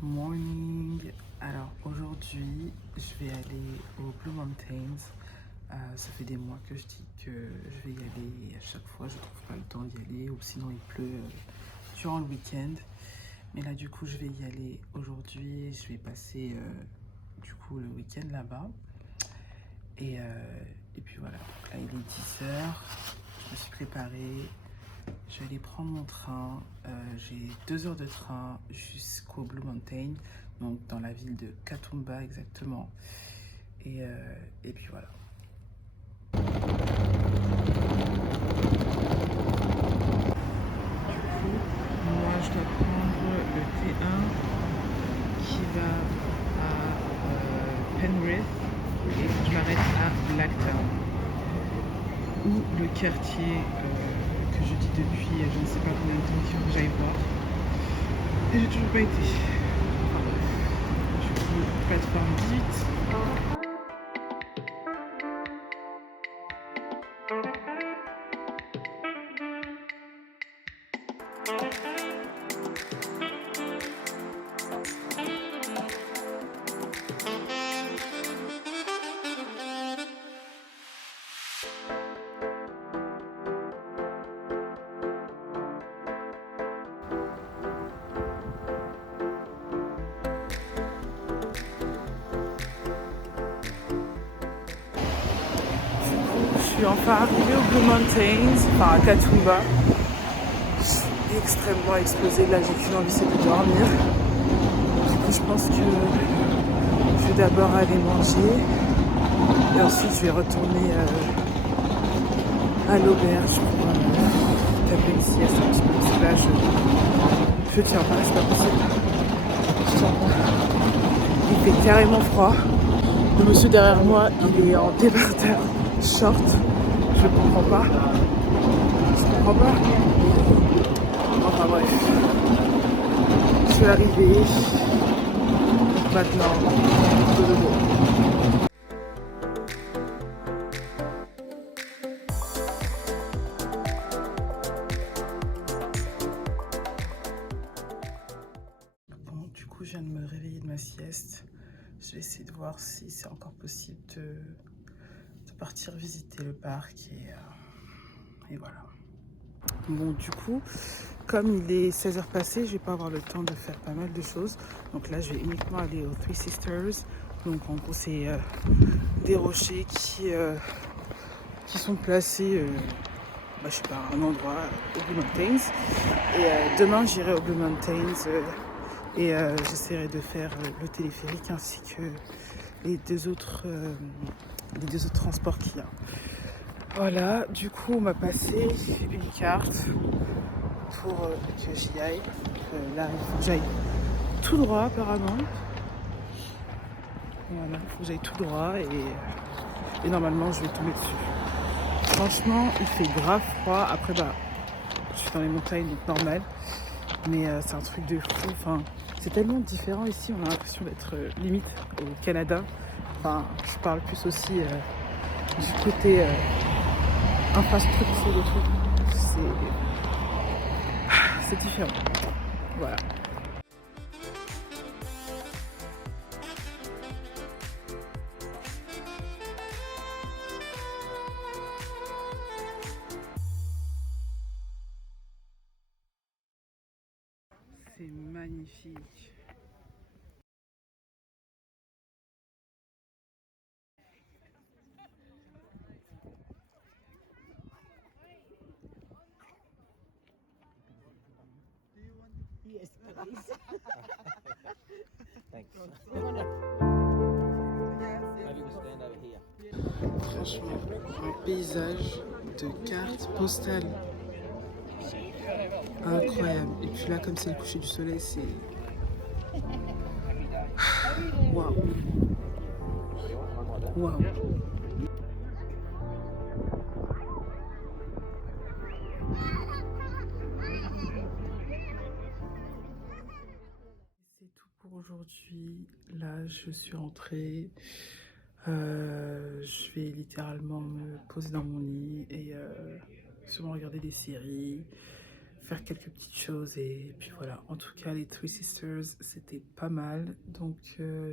Morning. Alors aujourd'hui, je vais aller au Blue Mountains. Ça fait des mois que je dis que je vais y aller et à chaque fois je trouve pas le temps d'y aller ou sinon il pleut durant le week-end. Mais là du coup je vais y aller aujourd'hui. Je vais passer du coup le week-end là-bas. Et puis voilà, là il est 10 h. Je me suis préparée. Je vais aller prendre mon train. J'ai 2 heures de train jusqu'au Blue Mountain, donc dans la ville de Katoomba exactement. Et puis voilà. Du coup, moi je dois prendre le T1 qui va à Penrith et je m'arrête à Blacktown. Ou le quartier que je dis depuis je ne sais pas combien de temps qu'il faut que j'aille voir. Et j'ai toujours pas été. Enfin bref. Du coup, plateforme 18. Je suis enfin arrivée au Blue Mountains, enfin à Katoomba. Je suis extrêmement explosée, là j'ai qu'une envie, c'est de dormir. Du coup je pense que je vais d'abord aller manger et ensuite je vais retourner à l'auberge pour taper une sieste un petit peu parce que là je tiens pas, c'est pas possible. Je tiens pas. Il fait carrément froid. Le monsieur derrière moi il est en débardeur short. Je comprends pas. Je comprends pas. Enfin bref. Je suis arrivée. Maintenant, de nouveau. Bon, du coup, je viens de me réveiller de ma sieste. Je vais essayer de voir si c'est encore possible de partir visiter le parc et voilà. Bon, du coup, comme il est 16 h passées, je vais pas avoir le temps de faire pas mal de choses. Donc là, je vais uniquement aller aux Three Sisters. Donc en gros, c'est des rochers qui sont placés, je sais pas, à un endroit au Blue Mountains. Et demain, j'irai au Blue Mountains et j'essaierai de faire le téléphérique ainsi que les deux autres transports qu'il y a. Voilà, du coup, on m'a passé une carte pour que j'y aille. Là, il faut que j'aille tout droit apparemment. Voilà, il faut que j'aille tout droit et normalement je vais tomber dessus. Franchement, il fait grave froid. Après, je suis dans les montagnes, donc normal. Mais c'est un truc de fou. Enfin, c'est tellement différent ici. On a l'impression d'être limite au Canada. Enfin, je parle plus aussi du côté infrastructure de trucs. C'est différent. Voilà. C'est magnifique. Yes, please. Thanks. We wanna- Maybe we stand over here. Franchement, un paysage de cartes postales incroyable. Et puis là, comme c'est le coucher du soleil, c'est waouh, waouh. C'est tout pour aujourd'hui. Là, je suis rentrée. Je vais littéralement me poser dans mon lit et sûrement regarder des séries, faire quelques petites choses et puis voilà. En tout cas, les Three Sisters, c'était pas mal. Donc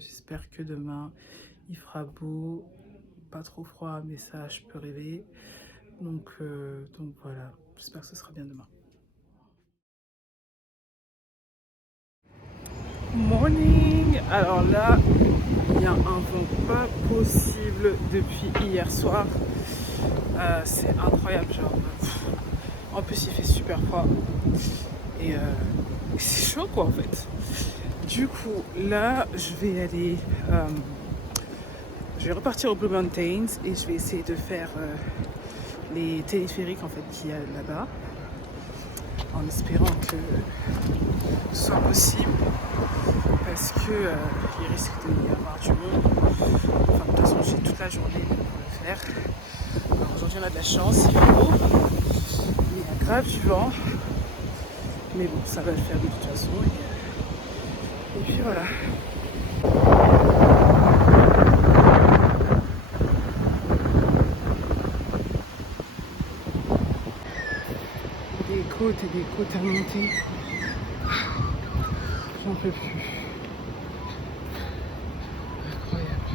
j'espère que demain, il fera beau, pas trop froid, mais ça, je peux rêver. Donc voilà, j'espère que ce sera bien demain. Morning! Alors là, il y a un vent pas possible depuis hier soir. C'est incroyable, genre. En plus, il fait super froid. Et c'est chaud, quoi, en fait. Du coup, là, je vais repartir au Blue Mountains et je vais essayer de faire les téléphériques, en fait, qu'il y a là-bas. En espérant que ce soit possible. Parce que il risque d'y avoir du monde. Enfin, de toute façon, j'ai toute la journée pour le faire. Alors, aujourd'hui, on a de la chance, il fait beau. Il y a grave du vent. Mais bon, ça va le faire de toute façon. Et puis voilà. Des côtes à monter. J'en peux plus. Incroyable.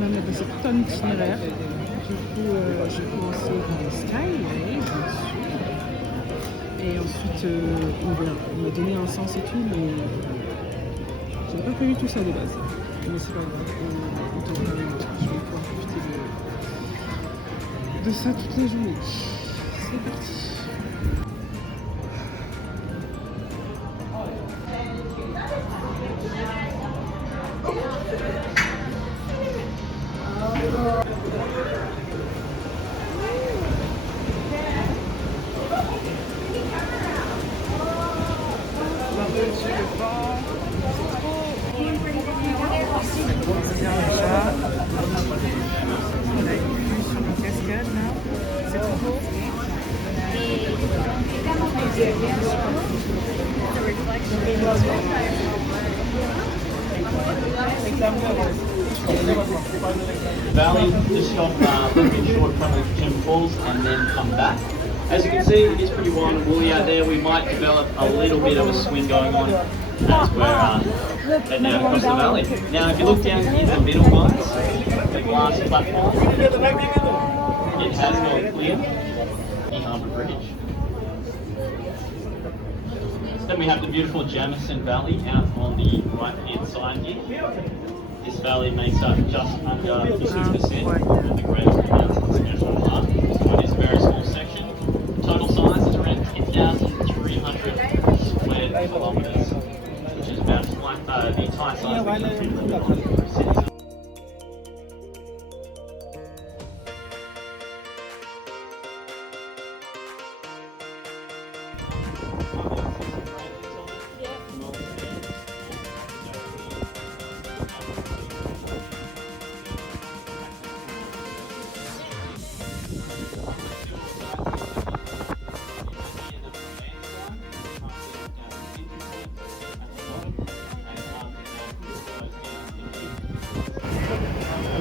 On a passé tout un itinéraire. Du coup, j'ai commencé par le Skyway, bien sûr. Et ensuite, on m'a donné un sens et tout, mais j'avais pas prévu tout ça de base. Mais c'est pas grave. Je vais pouvoir profiter de ça toute la journée. C'est parti. On a une vue sur une cascade là, c'est trop beau. Valley, just stop looking short from the Jim Falls and then come back. As you can see, it is pretty wild and woolly out there. We might develop a little bit of a swim going on as we're heading out across the valley. Now, if you look down in the middle ones, the glass platform, it has got clear in Harbour Bridge. Then we have the beautiful Jamison Valley out on the right-hand side here. This valley makes up just under 50% of the Greater Mountains National Park. So it is a very small section. Total size is around 10,300 square kilometres, which is about like the entire size of the country we live on.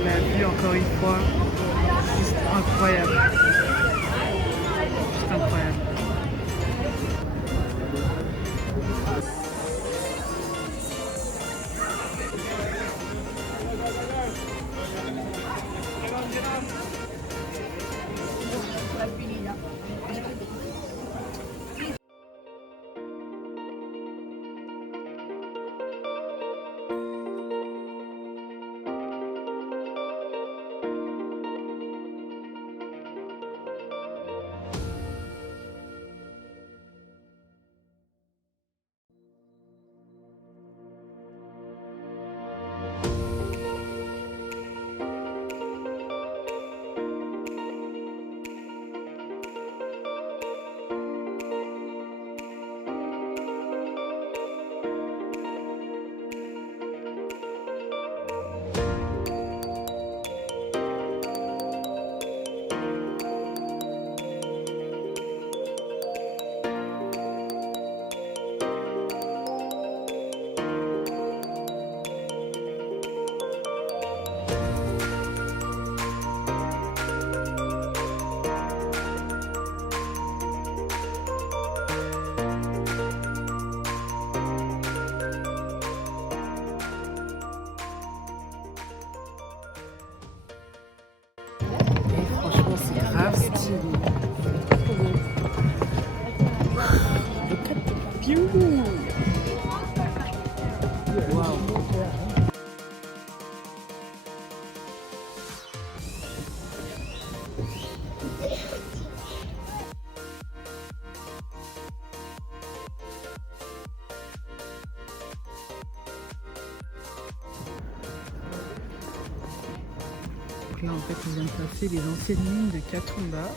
La vue encore une fois, juste incroyable. Juste incroyable. cute. Wow. Donc là en fait on vient de passer les anciennes mines de Katumba.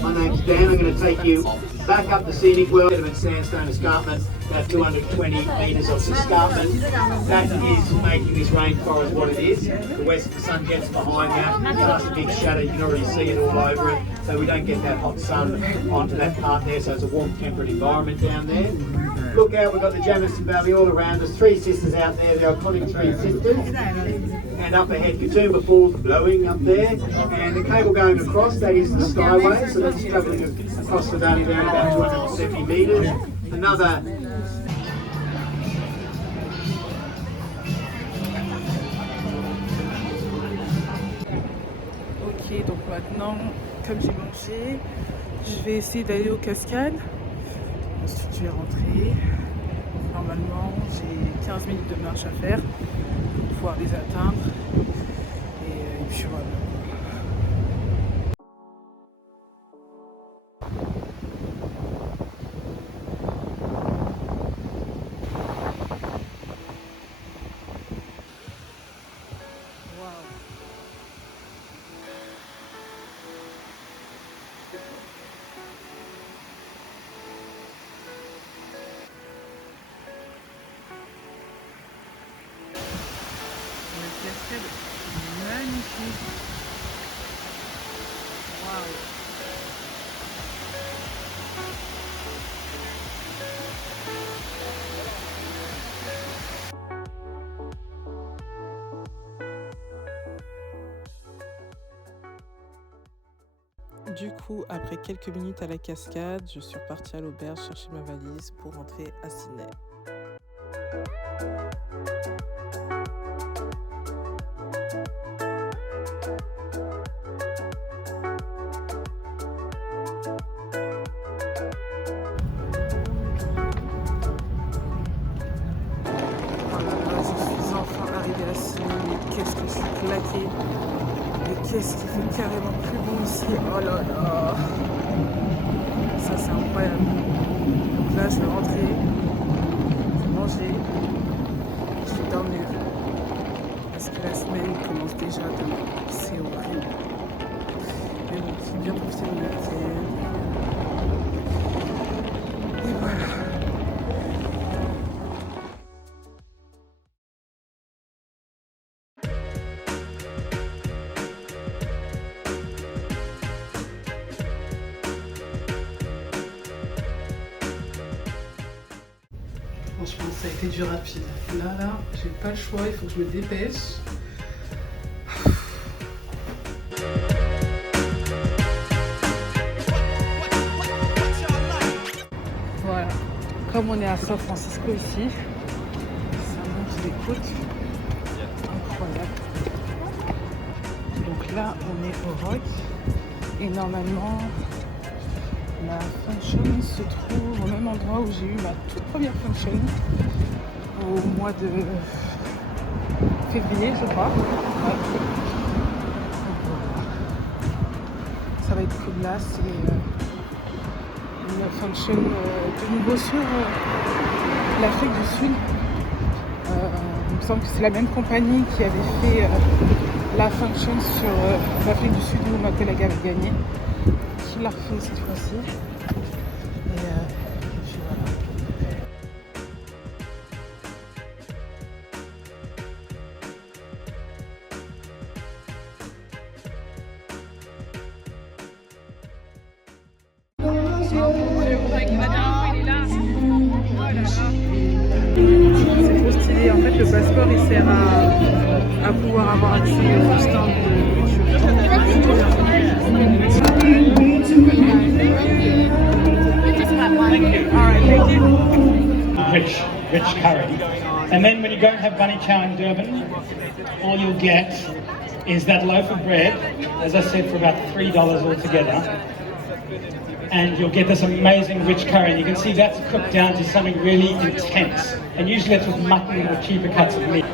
My name's Dan. I'm going to take you back up the scenic world of sandstone escarpment, about 220 metres of escarpment. That is making this rainforest what it is. The west the sun gets behind that, it's just a big shadow, you can already see it all over it, so we don't get that hot sun onto that part there, so it's a warm temperate environment down there. Look out, we've got the Jamison Valley all around us, three sisters out there, the iconic three sisters. And up ahead, Katoomba Falls blowing up there, and the cable going across, that is the Skyway, so that's travelling across the valley down about 270 metres. Another Ok, donc maintenant, comme j'ai mangé, je vais essayer d'aller aux cascades. Ensuite, je vais rentrer. Donc, normalement, j'ai 15 minutes de marche à faire pour pouvoir les atteindre. Et puis voilà. La cascade est magnifique. Waouh. Du coup, après quelques minutes à la cascade, je suis repartie à l'auberge chercher ma valise pour rentrer à Sydney. Qu'est-ce que je suis claquée. Mais qu'est-ce qui fait carrément plus bon ici. Oh là là. Ça c'est incroyable. Donc là je vais rentrer, je vais manger, je vais dormir. Parce que la semaine commence déjà demain. C'est horrible. Mais bon, c'est bien profiter de mon week-end. Et voilà. Franchement, ça a été du rapide. Là, j'ai pas le choix, il faut que je me dépêche. Voilà, comme on est à San Francisco ici, ça monte des côtes. Incroyable. Donc là, on est au Rock et normalement, la function se trouve au même endroit où j'ai eu ma toute première function au mois de février, je crois. Ouais. Ça va être que là, c'est une function de nouveau sur l'Afrique du Sud. Il me semble que c'est la même compagnie qui avait fait la function sur l'Afrique du Sud où ma collègue avait gagné, qui l'a refait cette fois-ci. Et puis voilà. C'est trop stylé. En fait, le passeport il sert à pouvoir avoir accès au stand Rich curry. And then when you go and have bunny chow in Durban, all you'll get is that loaf of bread, as I said, for about $3 altogether. And you'll get this amazing rich curry. And you can see that's cooked down to something really intense. And usually it's with mutton or cheaper cuts of meat.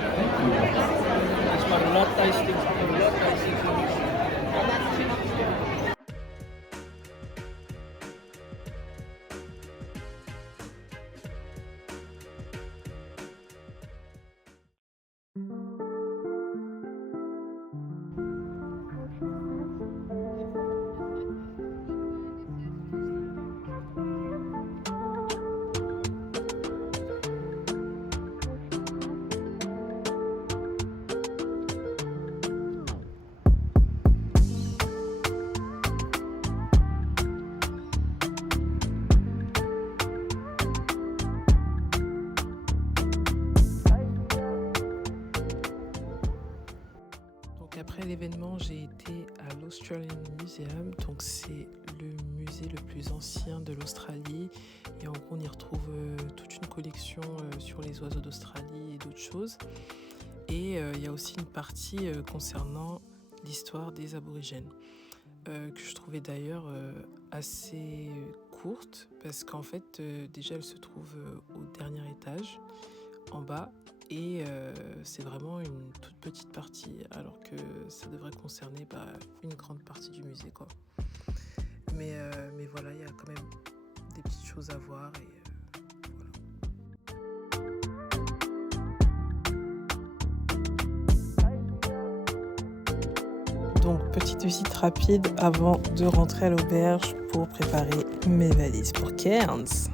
Après l'événement, j'ai été à l'Australian Museum, donc c'est le musée le plus ancien de l'Australie et en gros on y retrouve toute une collection sur les oiseaux d'Australie et d'autres choses. Et il y a aussi une partie concernant l'histoire des aborigènes que je trouvais d'ailleurs assez courte parce qu'en fait déjà elle se trouve au dernier étage en bas. Et c'est vraiment une toute petite partie, alors que ça devrait concerner une grande partie du musée, quoi. Mais voilà, il y a quand même des petites choses à voir voilà. Donc, petite visite rapide avant de rentrer à l'auberge pour préparer mes valises pour Cairns.